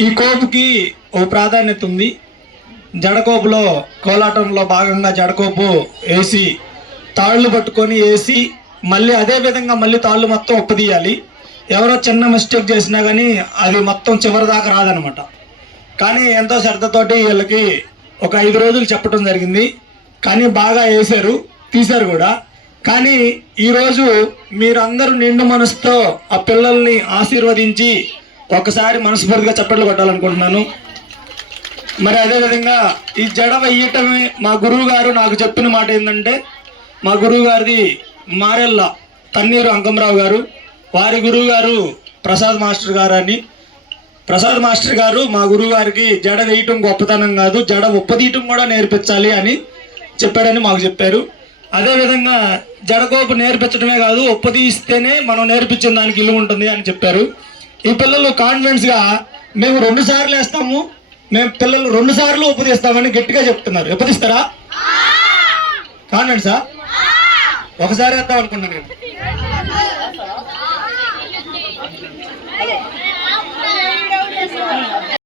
ఈ కోపుకి ఓ ప్రాధాన్యత ఉంది. జడకోపులో కోలాటంలో భాగంగా జడకోపు వేసి తాళ్ళు పట్టుకొని వేసి మళ్ళీ అదే విధంగా మళ్ళీ తాళ్ళు మొత్తం ఒప్పదీయాలి. ఎవరో చిన్న మిస్టేక్ చేసినా కానీ అది మొత్తం చివరి దాకా రాదనమాట. కానీ ఎంతో శ్రద్ధతోటి వీళ్ళకి ఒక 5 రోజులు చెప్పడం జరిగింది. కానీ బాగా వేశారు, తీశారు కూడా. కానీ ఈరోజు మీరందరూ నిండు మనసుతో ఆ పిల్లల్ని ఆశీర్వదించి ఒకసారి మనస్ఫూర్తిగా చప్పట్లు కొట్టాలనుకుంటున్నాను. మరి అదేవిధంగా ఈ జడ వెయ్యటమే మా గురువు గారు నాకు చెప్పిన మాట ఏంటంటే, మా గురువు గారిది మారెల్ల తన్నీరు అంకమరావు గారు, వారి గురువు గారు ప్రసాద్ మాస్టర్ గారు అని. ప్రసాద్ మాస్టర్ గారు మా గురువు గారికి జడ వేయటం గొప్పతనం కాదు, జడ ఉప్పదీయటం కూడా నేర్పించాలి అని చెప్పాడని మాకు చెప్పారు. అదేవిధంగా జడకోపు నేర్పించడమే కాదు, ఉప్పదీస్తేనే మనం నేర్పించిన దానికి ఇల్లు ఉంటుంది అని చెప్పారు. ఈ పిల్లలు కాన్ఫిడెన్స్గా మేము 2 సార్లు వేస్తాము, మేము పిల్లలు 2 సార్లు ఉపదేస్తామని గట్టిగా చెప్తున్నారు. ఉపదిస్తారా? కాన్ఫిడెన్సా? ఒకసారి వేద్దాం అనుకున్నాను నేను.